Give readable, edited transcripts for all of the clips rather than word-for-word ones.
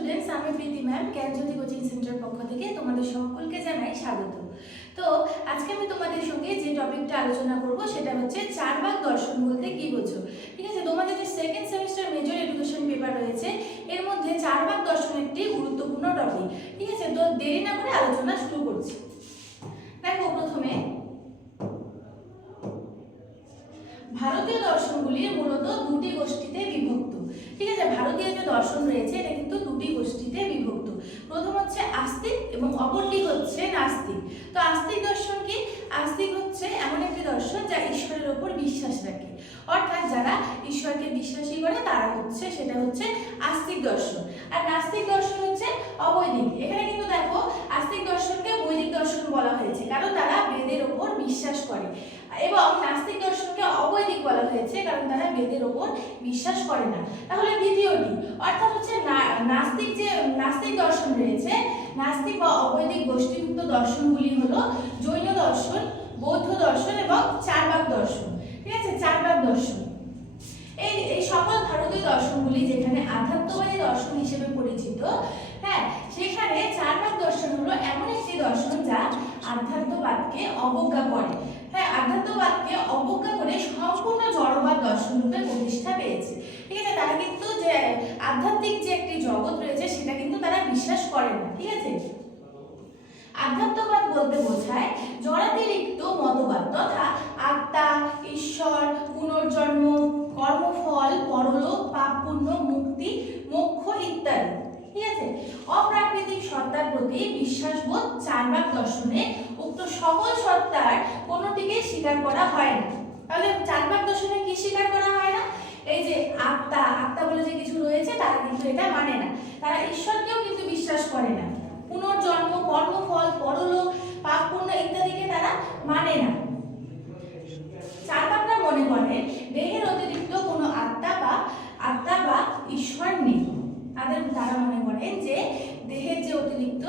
Students, আমি প্রীতি ma'am জ্ঞানজ্যোতি coaching centre পক্ষ থেকে তোমাদের সকলকে জানাই স্বাগত। তো আজকে আমি তোমাদের সঙ্গে যে টপিকটা আলোচনা করব সেটা হচ্ছে চারবাক দর্শন বলতে কি বোঝো। ঠিক আছে, তোমাদের যে second semester major education paper রয়েছে এর মধ্যে চারবাক দর্শন একটি গুরুত্বপূর্ণ টপিক। ঠিক আছে, তো দেরি না করে আলোচনা শুরু করছি। দেখো, প্রথমে ভারতীয় দর্শনগুলি মূলত দুটি গোষ্ঠীতে বিভক্ত। ঠিক আছে, ভারতীয় যে দর্শন রয়েছে এটা কিন্তু দুটি গোষ্ঠীতে বিভক্ত। প্রথম হচ্ছে আস্তিক এবং অপরটি হচ্ছে নাস্তিক। তো আস্তিক দর্শন কি? আস্তিক হচ্ছে এমন একটি দর্শন যা ঈশ্বরের ওপর বিশ্বাস রাখে, অর্থাৎ যারা ঈশ্বরকে বিশ্বাসী করে তারা সেটা হচ্ছে আস্তিক দর্শন। আর নাস্তিক দর্শন হচ্ছে অবৈদিক। এখানে কিন্তু দেখো, আস্তিক দর্শনকে বৈদিক দর্শন বলা হয়েছে কারণ তারা বেদের ওপর বিশ্বাস করে, এবং নাস্তিক দর্শনকে অবৈদিক বলা হয়েছে কারণ তারা বেদের ওপর বিশ্বাস করে না। তাহলে দ্বিতীয়টি অর্থাৎ হচ্ছে নাস্তিক দর্শন রয়েছে, নাস্তিক বা অবৈদিক গোষ্ঠীভুক্ত দর্শনগুলি হলো জৈন দর্শন, বৌদ্ধ দর্শন এবং চারবাক দর্শন। ঠিক আছে, চারবাক দর্শন এই সকল ভারতীয় দর্শনগুলি যেখানে আধ্যাত্মবাদী দর্শন হিসেবে পরিচিত, হ্যাঁ, সেখানে চারবাক দর্শন হলো এমন একটি দর্শন যা আধ্যাত্মবাদকে অবজ্ঞা করে। হ্যাঁ, আধ্যাত্মবাদকে অবজ্ঞা করে সম্পূর্ণ জড়বাদ দর্শন রূপে প্রতিষ্ঠা পেয়েছে। ঠিক আছে, তারা কিন্তু যে আধ্যাত্মিক যে একটি জগৎ রয়েছে সেটা কিন্তু তারা বিশ্বাস করে না। ঠিক আছে, আধ্যাত্মবাদ বলতে বোঝায় জড়াতিরিক্ত মতবাদ তথা আত্মা, ঈশ্বর, পুনর্জন্ম, কর্মফল, পরলোক, পাপ পুণ্য, মুক্তি, মোক্ষ ইত্যাদি। ঠিক আছে, অপ্রাকৃতিক সত্তার প্রতি বিশ্বাসবোধ চারবাক দর্শনে উক্ত সকল সত্তার কোনোটিকে স্বীকার করা হয় না। তাহলে চারবাক দর্শনে কি স্বীকার করা হয় না? এই যে আত্মা বলে যে কিছু রয়েছে তারা কিন্তু এটা মানে না। তারা ঈশ্বরকেও কিন্তু বিশ্বাস করে না। পুনর্জন্ম, কর্মফল, পরলোক, পাপ পুণ্য ইত্যাদিকে তারা মানে না। চারবাকরা মনে করে দেহের অতিরিক্ত কোনো আত্মা বা ঈশ্বর নেই। তারা মনে করেন যে দেহের যে অতিরিক্ত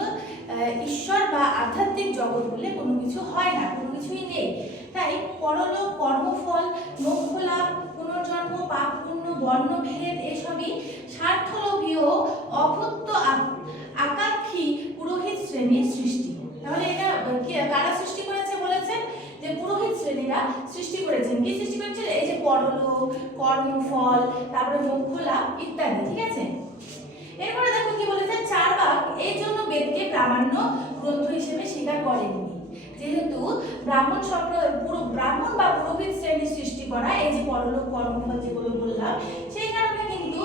ঈশ্বর বা আধ্যাত্মিক জগৎ বলে কোনো কিছু হয় না, কোনো কিছুই নেই। তাই পরলোক, কর্মফল, মোক্ষ লাভ, পুনর্জন্ম, পাপ পুণ্য, বর্ণভেদ এসবই স্বার্থলোভী ও অভুক্ত আকাঙ্ক্ষী পুরোহিত শ্রেণীর সৃষ্টি। তাহলে এটা কারা সৃষ্টি করেছে বলেছেন? যে পুরোহিত শ্রেণীরা সৃষ্টি করেছেন। কি সৃষ্টি করেছে? এই যে পরলোক, কর্মফল, তারপরে মোক্ষ লাভ ইত্যাদি। ঠিক আছে, এরপরে দেখো কি বলেছে, চারবাক এই জন্য বেদকে প্রামাণ্য গ্রন্থ হিসেবে স্বীকার করেননি। যেহেতু ব্রাহ্মণ বা পুরোহিত শ্রেণীর সৃষ্টি করা এই যে পরলোক, কর্মফল যেগুলো বললাম, সেই কারণে কিন্তু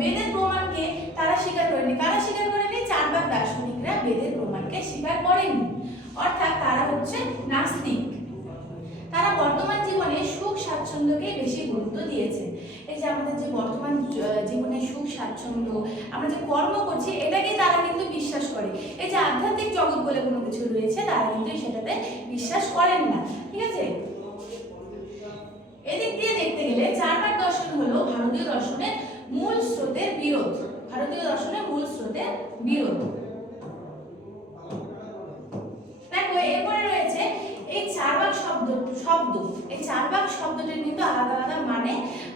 বেদের প্রমাণকে তারা স্বীকার করেনি। কারা স্বীকার করেনি? চারবাক দার্শনিকরা বেদের প্রমাণকে স্বীকার করেনি, অর্থাৎ তারা হচ্ছে নাস্তিক। তারা বর্তমান জীবনে সুখ স্বাচ্ছন্দ্যকে বেশি গুরুত্ব দিয়েছে। এই যে আমাদের যে বর্তমান জীবনে সুখ স্বাচ্ছন্দ্য, আমরা যে কর্ম করছি এটাকে তারা কিন্তু বিশ্বাস করে। এই যে আধ্যাত্মিক জগৎ বলে কোনো কিছু রয়েছে তারা কিন্তু সেটাতে বিশ্বাস করেন না। ঠিক আছে, এদিক দিয়ে দেখতে গেলে চারবাক দর্শন হলো ভারতীয় দর্শনের মূল স্রোতের বিরোধ। ভারতীয় দর্শনের মূল স্রোতের বিরোধ। দেখো, এরপরে রয়েছে এই চারবাক শব্দ। এই চারবাক শব্দটির কিন্তু আলাদা আলাদা মানে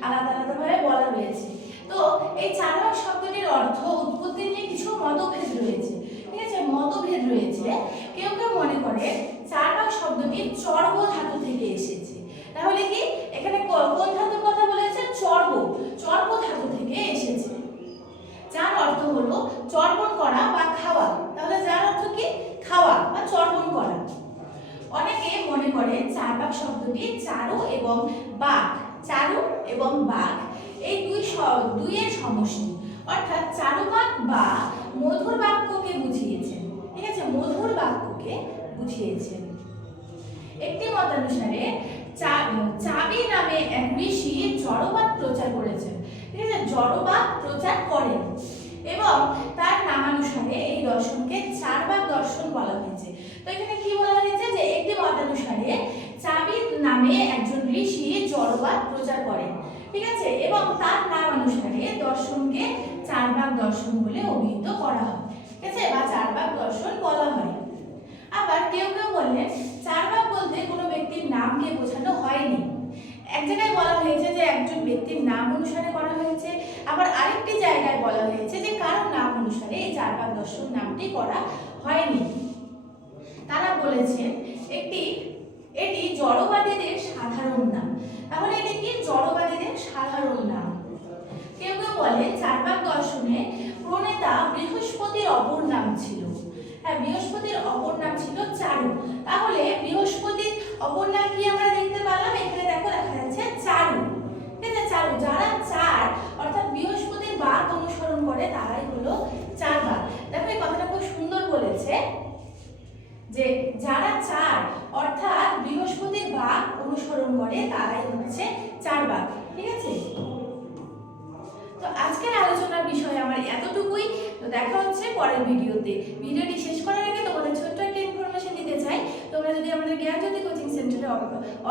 আলাদা ভাবে বলা রয়েছে। তো এই চারবাক শব্দটির অর্থ উৎপত্তি নিয়ে কিছু মতভেদ রয়েছে। ঠিক আছে, মতভেদ রয়েছে। কেউ মনে করে চারবাক শব্দটি চর্ব ধাতু থেকে এসেছে। তাহলে কি এখানে কোন ধাতুর কথা বলেছে? চর্ব ধাতু থেকে এসেছে, যার অর্থ হলো চর্বণ করা বা খাওয়া। তাহলে যার অর্থ কি? খাওয়া বা চর্বণ করা। অনেকে মনে করে চারবাক শব্দটি চারু এবং বাক এই দুইয়ের সমষ্টি, অর্থাৎ চারুবাক বা মধুর বাক্যকে বুঝিয়েছেন। ঠিক আছে, মধুর বাক্যকে বুঝিয়েছেন। একটি মতানুসারে চাবি নামে এক ঋষি জড়বাদ প্রচার করেছেন। ঠিক আছে, জড়বাদ প্রচার করেন এবং তার নামানুসারে এই দর্শনকে চারবাক দর্শন বলা হয়েছে। তো এখানে কি বলা হয়েছে? যে একটি মতানুসারে চাবি নামে একজন ঋষি জড়বাদ প্রচার করেন। ঠিক আছে, এবং তার নামানুসারে দর্শনকে চারবাক দর্শন বলে অভিহিত করা হয়। ঠিক আছে, বা চারবাক দর্শন বলা হয়। আবার কেউ বললেন চারবাক বলতে কোনো ব্যক্তির নামকে বোঝানো হয়নি। এক জায়গায় বলা হয়েছে যে একজন ব্যক্তির নাম অনুসারে করা হয়েছে, আবার আরেকটি জায়গায় বলা হয়েছে যে কারো নাম অনুসারে চার্বাক দর্শন নামটি করা হয়নি। তারা বলেছেন এটি জড়বাদীদের সাধারণ নাম। তাহলে এটি কি জড়বাদীদের সাধারণ নাম। কেউ কেউ বলেন চার্বাক দর্শনের প্রণেতা বৃহস্পতির অপর নাম ছিল। হ্যাঁ, বৃহস্পতির অপর নাম ছিল চারু। তাহলে বৃহস্পতির অপর নাম কি আমরা দেখতে পেলাম, এখানে দেখো দেখা যাচ্ছে চারু। ঠিক আছে, চারু। যারা চার অর্থাৎ বৃহস্পতির বাক অনুসরণ করে তারাই হলো চার্বাক। দেখো এই কথাটা খুব সুন্দর বলেছে যে যারা চার অর্থাৎ বৃহস্পতির বাক অনুসরণ করে তারাই হচ্ছে চার্বাক। ঠিক আছে, তো আজকের আলোচনার বিষয় আমার এতটুকুই। তো দেখা হচ্ছে পরের ভিডিওতে। ভিডিওটি শেষ করার আগে তোমাদের ছোট্ট একটা ইনফরমেশন দিতে চাই। তোমরা যদি আমাদের জ্ঞানজ্যোতি কোচিং সেন্টারে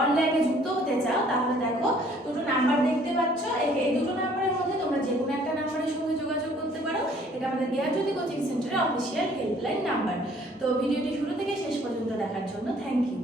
অনলাইনে যুক্ত হতে চাও তাহলে দেখো দুটো নাম্বার দেখতে পাচ্ছ। এই দুটো নাম্বারের মধ্যে তোমরা যে কোনো একটা নাম্বারের সঙ্গে যোগাযোগ করতে পারো। এটা আমাদের জ্ঞানজ্যোতি কোচিং সেন্টারের অফিসিয়াল হেল্পলাইন নাম্বার। তো ভিডিওটি শুরু থেকে শেষ পর্যন্ত দেখার জন্য থ্যাংক ইউ।